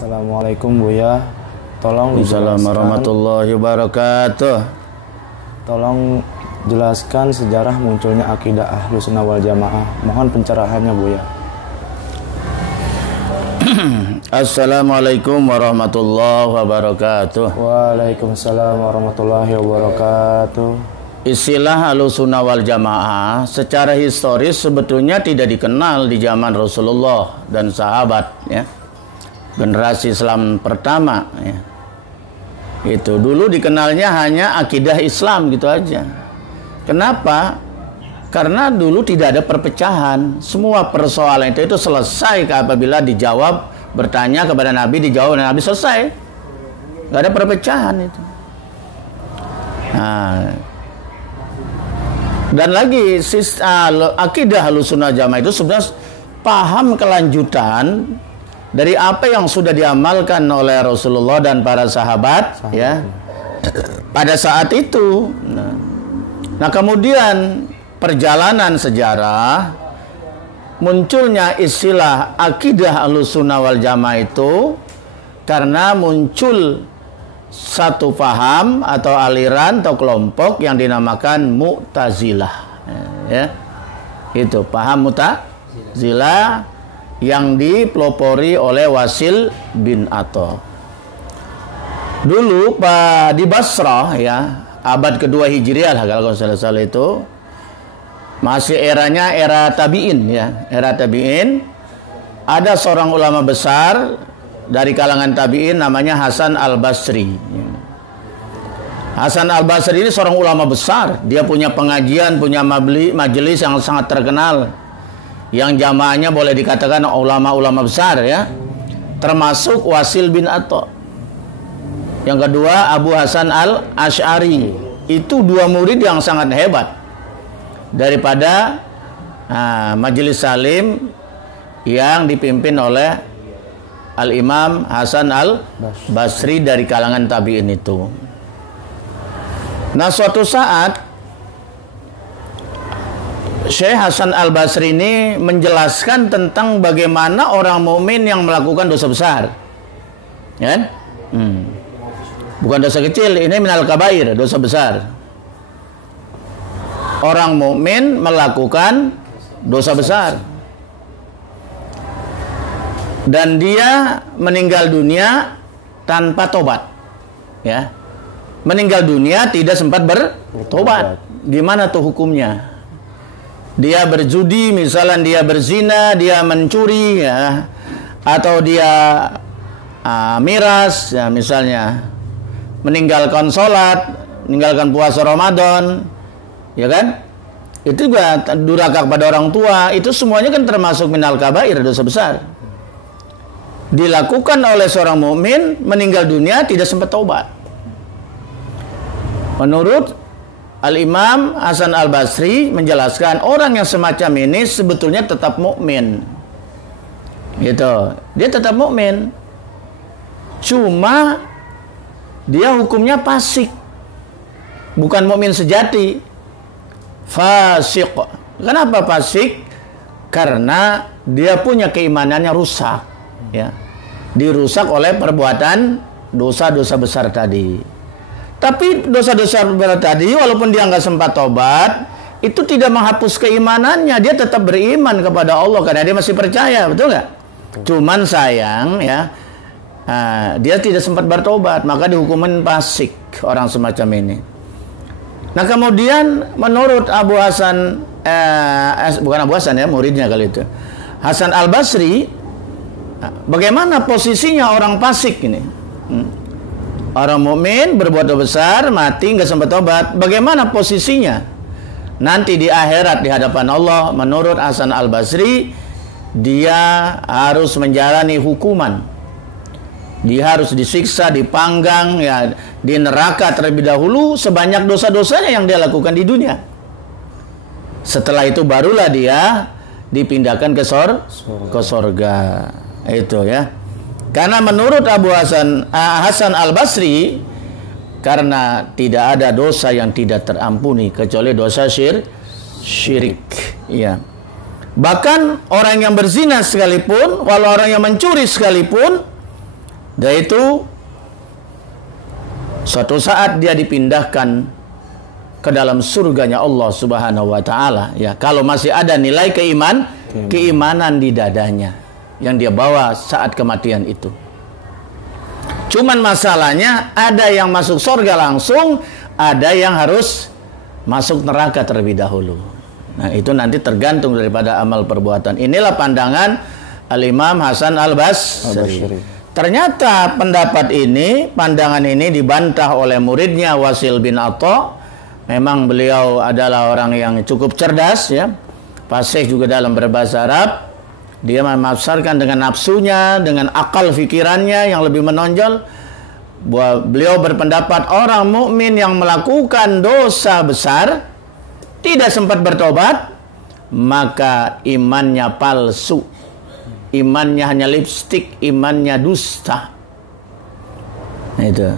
Assalamualaikum Buya. Tolong Assalamualaikum warahmatullahi wabarakatuh. Tolong jelaskan sejarah munculnya akidah Ahlussunnah wal Jamaah. Mohon pencerahannya Buya. Assalamualaikum warahmatullahi wabarakatuh. Waalaikumsalam warahmatullahi wabarakatuh. Istilah Ahlussunnah wal Jamaah secara historis sebetulnya tidak dikenal di zaman Rasulullah dan sahabat, ya. Generasi Islam pertama, ya. Itu dulu dikenalnya hanya akidah Islam gitu aja. Kenapa? Karena dulu tidak ada perpecahan. Semua persoalan itu selesai apabila dijawab, bertanya kepada Nabi, dijawab oleh Nabi, selesai. Gak ada perpecahan itu. Nah, dan lagi akidah Ahlussunnah Jamaah itu sebenarnya paham kelanjutan dari apa yang sudah diamalkan oleh Rasulullah dan para sahabat, ya, pada saat itu. Nah, kemudian perjalanan sejarah munculnya istilah akidah Ahlussunnah wal Jamaah itu karena muncul satu paham atau aliran atau kelompok yang dinamakan Mu'tazilah, ya. Itu paham Mu'tazilah yang dipelopori oleh Wasil bin Atta. Dulu di Basrah, ya, abad kedua Hijriah lah kalau salah itu, masih eranya era tabi'in, ya, era tabi'in. Ada seorang ulama besar dari kalangan tabi'in namanya Hasan al-Basri. Hasan al-Basri ini seorang ulama besar. Dia punya pengajian, punya majelis yang sangat terkenal, yang jamaahnya boleh dikatakan ulama-ulama besar, ya. Termasuk Wasil bin Atta. Yang kedua Abu Hasan al-Asy'ari. Itu dua murid yang sangat hebat daripada Majelis Salim yang dipimpin oleh Al-Imam Hasan al-Basri dari kalangan tabi'in itu. Nah, suatu saat Syekh Hasan al-Basri ini menjelaskan tentang bagaimana orang mukmin yang melakukan dosa besar, ya, bukan dosa kecil, ini minal kabair, dosa besar. Orang mukmin melakukan dosa besar dan dia meninggal dunia tanpa tobat, ya. Meninggal dunia tidak sempat bertobat. Gimana tuh hukumnya? Dia berjudi, misalnya dia berzina, dia mencuri, ya, atau dia miras, ya, misalnya meninggalkan sholat, meninggalkan puasa Ramadan, ya kan? Itu juga durhaka kepada orang tua. Itu semuanya kan termasuk minal kabair, dosa besar. Dilakukan oleh seorang mukmin, meninggal dunia tidak sempat taubat. Menurut Al-Imam Hasan al-Basri menjelaskan orang yang semacam ini sebetulnya tetap mukmin. Gitu. Dia tetap mukmin. Cuma dia hukumnya fasik. Bukan mukmin sejati. Fasik. Kenapa fasik? Karena dia punya keimanannya rusak, ya. Dirusak oleh perbuatan dosa-dosa besar tadi. Tapi dosa-dosa berat tadi, walaupun dia nggak sempat tobat, itu tidak menghapus keimanannya. Dia tetap beriman kepada Allah karena dia masih percaya, betul nggak? Cuman sayang, ya, dia tidak sempat bertobat, maka dihukumin fasik orang semacam ini. Nah, kemudian menurut Abu Hasan, bukan Abu Hasan, ya, muridnya kali itu, Hasan al-Basri, bagaimana posisinya orang fasik ini? Orang mukmin berbuat dosa besar, mati nggak sempat tobat. Bagaimana posisinya nanti di akhirat di hadapan Allah? Menurut Hasan al-Basri, dia harus menjalani hukuman. Dia harus disiksa, dipanggang, ya, di neraka terlebih dahulu sebanyak dosa-dosanya yang dia lakukan di dunia. Setelah itu barulah dia dipindahkan ke sorga. Itu, ya. Karena menurut Abu Hasan al-Basri, karena tidak ada dosa yang tidak terampuni kecuali dosa syirik, ya. Bahkan orang yang berzina sekalipun, walau orang yang mencuri sekalipun, Dan itu suatu saat dia dipindahkan ke dalam surganya Allah Subhanahu wa taala, ya, kalau masih ada nilai keimanan di dadanya yang dia bawa saat kematian itu. Cuman masalahnya ada yang masuk surga langsung, ada yang harus masuk neraka terlebih dahulu. Nah, itu nanti tergantung daripada amal perbuatan. Inilah pandangan Al-Imam Hasan Al-Basri. Ternyata pandangan ini dibantah oleh muridnya Wasil bin Atha. Memang beliau adalah orang yang cukup cerdas, ya. Fasih juga dalam berbahasa Arab. Dia memasarkan dengan nafsunya, dengan akal fikirannya yang lebih menonjol. Beliau berpendapat orang mukmin yang melakukan dosa besar tidak sempat bertobat, maka imannya palsu. Imannya hanya lipstik, imannya dusta. Nah, itu.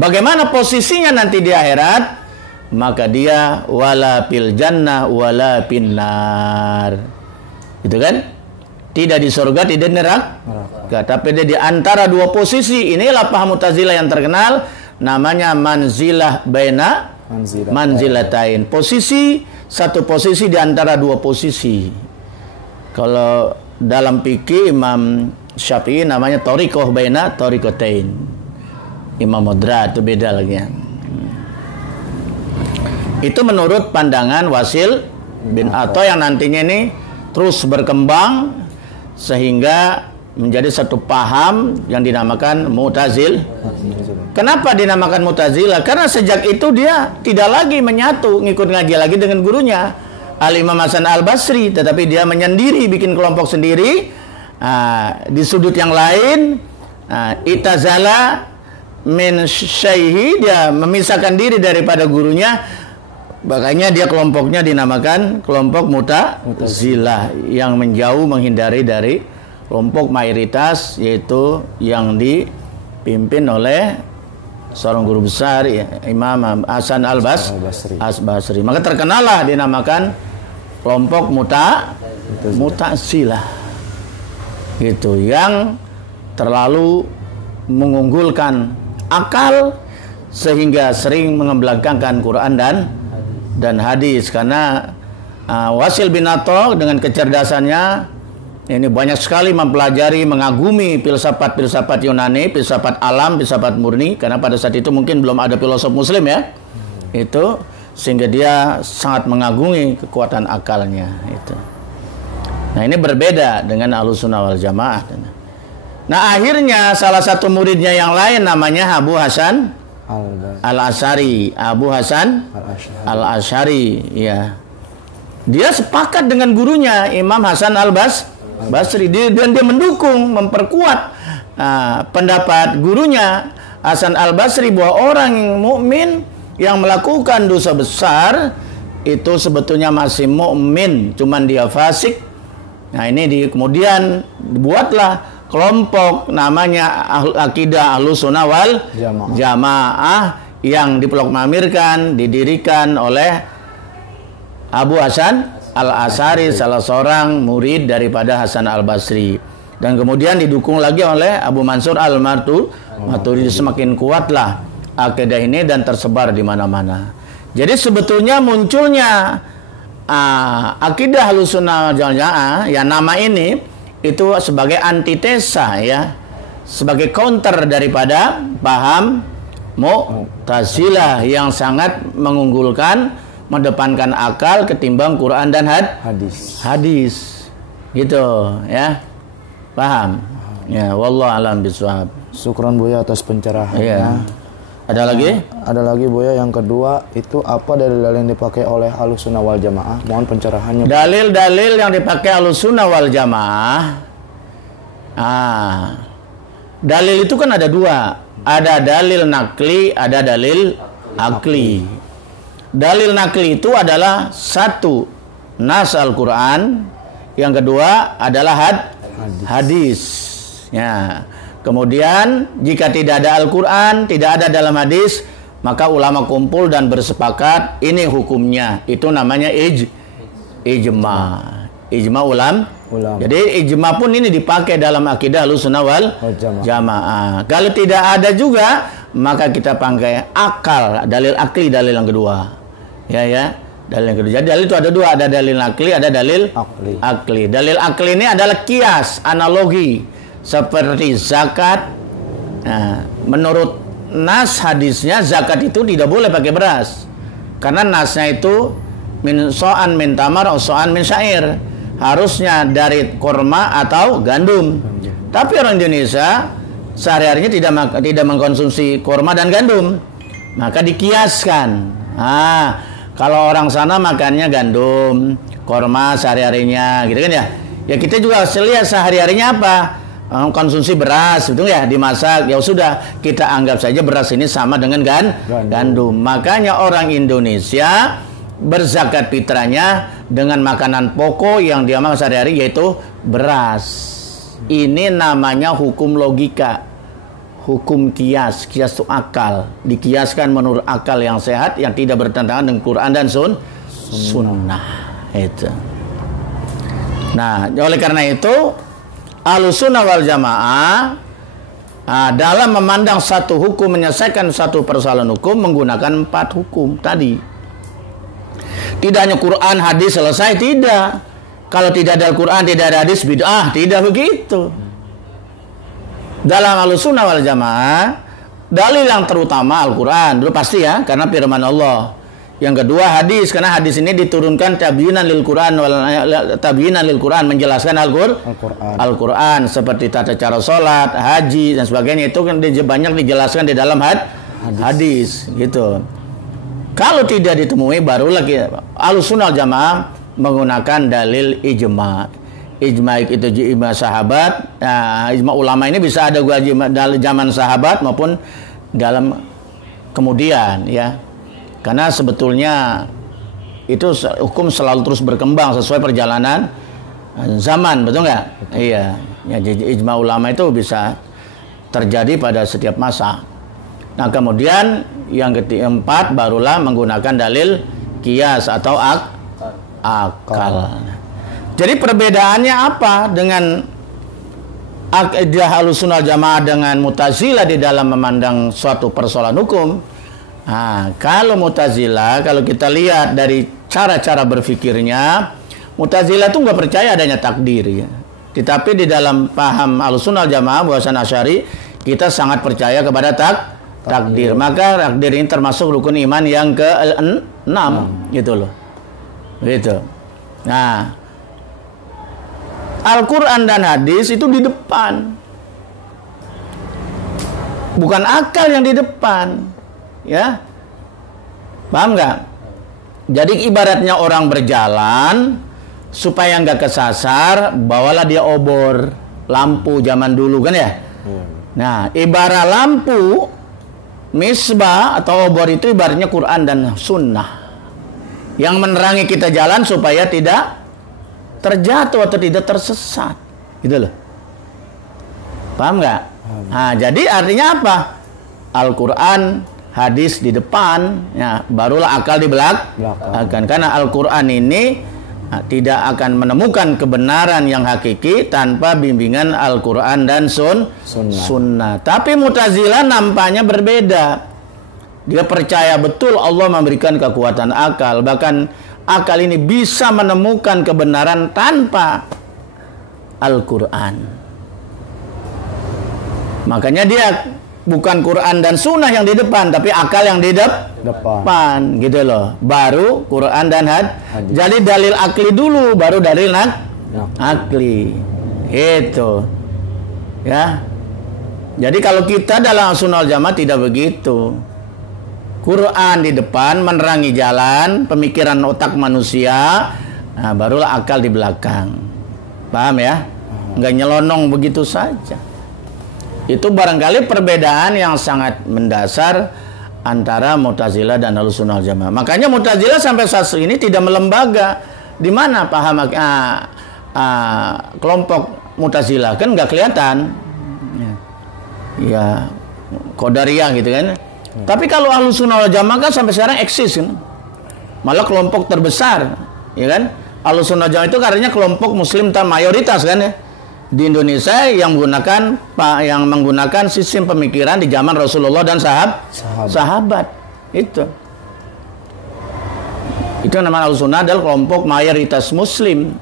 Bagaimana posisinya nanti di akhirat? Maka dia wala fil jannah wala finnar. Itu kan? Tidak di surga, tidak di neraka. Tapi dia di antara dua posisi. Inilah paham Mu'tazilah yang terkenal, namanya manzilah baina manzilatain. Satu posisi di antara dua posisi. Kalau dalam fikih Imam Syafi'i namanya thariqah baina thariqatain. Imam Modra itu beda lagi, ya. Itu menurut pandangan Wasil bin Atha yang nantinya ini terus berkembang sehingga menjadi satu paham yang dinamakan Mu'tazil. Kenapa dinamakan Mu'tazilah? Karena sejak itu dia tidak lagi menyatu, ngikut ngaji lagi dengan gurunya Al-Imam Hasan Al-Basri, tetapi dia menyendiri, bikin kelompok sendiri. Di sudut yang lain, itazala min syaihi, dia memisahkan diri daripada gurunya. Makanya dia kelompoknya dinamakan kelompok Mu'tazilah, yang menjauh, menghindari dari kelompok mayoritas, yaitu yang dipimpin oleh seorang guru besar, ya, Imam Hasan Al-Basri. Maka terkenallah dinamakan kelompok Mu'tazilah, gitu, yang terlalu mengunggulkan akal sehingga sering mengebelakangkan Quran dan hadis. Karena Wasil bin Atha dengan kecerdasannya ini banyak sekali mempelajari, mengagumi filsafat Yunani, filsafat alam, filsafat murni, karena pada saat itu mungkin belum ada filosof muslim, ya. Itu sehingga dia sangat mengagumi kekuatan akalnya itu. Nah, ini berbeda dengan Ahlussunnah wal Jamaah. Nah, akhirnya salah satu muridnya yang lain namanya Abu Hasan Al-Asy'ari, Abu Hasan Al-Asy'ari, ya. Dia sepakat dengan gurunya Imam Hasan Al-Basri, dan dia mendukung, memperkuat pendapat gurunya Hasan Al-Basri bahwa orang mukmin yang melakukan dosa besar itu sebetulnya masih mukmin, cuman dia fasik. Nah, ini kemudian dibuatlah kelompok namanya akidah Ahlussunnah wal Jamaah yang diproklamirkan, didirikan oleh Abu Hasan Al-Asy'ari, salah seorang murid daripada Hasan Al-Basri, dan kemudian didukung lagi oleh Abu Mansur Al-Maturidi. Semakin kuatlah akidah ini dan tersebar di mana-mana. Jadi sebetulnya munculnya akidah Ahlussunnah wal Jamaah, ya, nama ini itu sebagai antitesa, ya, sebagai counter daripada paham Mu'tazilah yang sangat mengunggulkan, mendepankan akal ketimbang Quran dan hadis. Gitu, ya. Paham? Ya, wallahu alam bishawab. Syukran Buya atas pencerahannya. Ya. Ada lagi? Ada lagi Buya, yang kedua itu apa dalil-dalil yang dipakai oleh Ahlussunnah wal Jamaah? Mohon pencerahannya. Dalil-dalil yang dipakai Ahlussunnah wal Jamaah. Dalil itu kan ada dua. Ada dalil nakli, ada dalil akli. Dalil nakli itu adalah satu, nas Al-Quran. Yang kedua adalah hadis. Ya. Kemudian jika tidak ada Al-Quran, tidak ada dalam hadis, maka ulama kumpul dan bersepakat ini hukumnya. Itu namanya ijma. Ijma Jadi ijma pun ini dipakai dalam akidah Ahlussunnah wal Jamaah. Kalau tidak ada juga, maka kita pakai akal, dalil akli, dalil yang kedua. Ya. Dalil yang kedua. Jadi dalil itu ada dua, ada dalil akli, ada dalil akli. Dalil akli ini adalah kias, analogi seperti zakat. Nah, menurut nas hadisnya zakat itu tidak boleh pakai beras. Karena nasnya itu min so'an min tamar atau so'an min syair. Harusnya dari korma atau gandum. Tapi orang Indonesia sehari-harinya tidak mengkonsumsi korma dan gandum. Maka dikiaskan. Kalau orang sana makannya gandum, korma sehari-harinya, gitu kan ya. Ya kita juga lihat sehari-harinya apa? Konsumsi beras, betul ya, dimasak. Ya sudah, kita anggap saja beras ini sama dengan gandum. Makanya orang Indonesia berzakat fitrahnya dengan makanan pokok yang dia makan sehari-hari, yaitu beras. Ini namanya hukum logika, hukum kias. Kias itu akal, dikiaskan menurut akal yang sehat, yang tidak bertentangan dengan Quran dan sunnah. Itu. Nah, oleh karena itu Ahlussunnah wal Jamaah dalam memandang satu hukum, menyelesaikan satu persoalan hukum, menggunakan 4 hukum tadi. Tidak hanya Quran, hadis, selesai, tidak. Kalau tidak ada Quran, tidak ada hadis, bid'ah, tidak begitu. Dalam Ahlussunnah wal Jamaah, dalil yang terutama Al-Quran, dulu pasti ya, karena firman Allah. Yang kedua hadis, karena hadis ini diturunkan tabyinan lil Quran, menjelaskan Al-Quran seperti tata cara sholat, haji dan sebagainya, itu kan banyak dijelaskan di dalam hadis gitu. Kalau tidak ditemui, barulah Ahlussunnah wal Jamaah menggunakan dalil ijma. Ijma itu ijma sahabat, ijma ulama ini bisa ada dalam zaman sahabat maupun dalam kemudian ya. Karena sebetulnya itu hukum selalu terus berkembang sesuai perjalanan zaman, betul nggak? Iya. Ya, ijma ulama itu bisa terjadi pada setiap masa. Nah, kemudian yang keempat barulah menggunakan dalil kias atau akal. Jadi perbedaannya apa dengan akidah Ahlussunnah Jamaah dengan Mu'tazilah di dalam memandang suatu persoalan hukum? Nah, kalau Mu'tazilah, kalau kita lihat dari cara-cara berpikirnya, Mu'tazilah itu nggak percaya adanya takdir ya. Tetapi di dalam paham Ahlussunnah Jamaah bahwasan Asy'ari, kita sangat percaya kepada takdir. Maka takdir ini termasuk rukun iman yang ke-6 gitu loh. Gitu. Nah, Al-Quran dan hadis itu di depan, bukan akal yang di depan, ya, paham nggak? Jadi ibaratnya orang berjalan supaya nggak kesasar, bawalah dia obor, lampu zaman dulu kan ya. Nah, ibarat lampu, misbah atau obor itu ibaratnya Quran dan Sunnah yang menerangi kita jalan supaya tidak terjatuh atau tidak tersesat, gitu loh. Paham nggak? Nah, jadi artinya apa? Al-Quran, hadis di depan, ya, barulah akal di belakang. Karena Al-Quran ini tidak akan menemukan kebenaran yang hakiki tanpa bimbingan Al-Quran dan Sunnah. Tapi Mu'tazilah nampaknya berbeda. Dia percaya betul Allah memberikan kekuatan akal, bahkan akal ini bisa menemukan kebenaran tanpa Al-Quran. Makanya dia bukan Quran dan Sunnah yang di depan, tapi akal yang di depan, gitu loh. Baru Quran dan hadis. Jadi dalil akli dulu, baru dalil akli. Itu, ya. Jadi kalau kita dalam Ahlussunnah wal Jamaah tidak begitu. Quran di depan menerangi jalan pemikiran otak manusia, nah, barulah akal di belakang. Paham ya? Nggak nyelonong begitu saja. Itu barangkali perbedaan yang sangat mendasar antara Mu'tazilah dan Ahlussunnah wal Jamaah. Makanya Mu'tazilah sampai saat ini tidak melembaga. Di mana paham kelompok Mu'tazilah? Kan nggak kelihatan. Ya, Qadariyah gitu kan. Tapi kalau Ahlussunnah wal Jamaah kan sampai sekarang eksis kan. Malah kelompok terbesar, ya kan? Ahlussunnah Jamaah itu karena kelompok muslim mayoritas kan ya di Indonesia yang menggunakan sistem pemikiran di zaman Rasulullah dan sahabat. Itu namanya Ahlussunnah adalah kelompok mayoritas muslim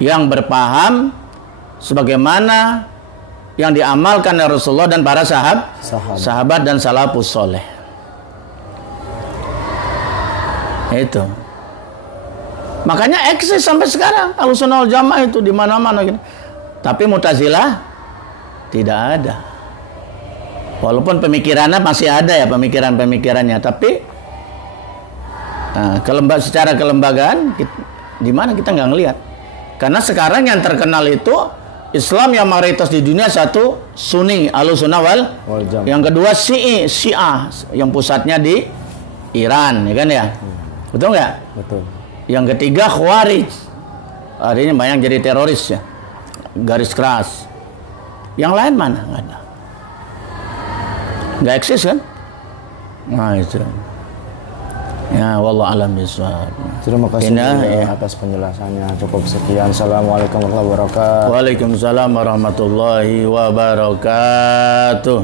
yang berpaham sebagaimana yang diamalkan oleh Rasulullah dan para sahabat dan salafus soleh. Itu. Makanya eksis sampai sekarang Ahlussunnah wal Jamaah itu di mana-mana gitu. Tapi Mu'tazilah tidak ada. Walaupun pemikirannya masih ada ya, pemikirannya, tapi secara kelembagaan di mana kita nggak ngelihat. Karena sekarang yang terkenal itu Islam yang mayoritas di dunia satu Sunni Ahlussunnah wal Jamaah. Yang kedua Syiah yang pusatnya di Iran, ya kan ya? Betul nggak? Betul. Yang ketiga Khawarij. Artinya banyak jadi teroris ya. Garis keras. Yang lain mana? Nggak ada. Nggak eksis kan? Nah itu. Ya, wallahu alam bishawab. Terima kasih atas penjelasannya. Cukup sekian. Assalamualaikum warahmatullahi wabarakatuh. Waalaikumsalam warahmatullahi wabarakatuh.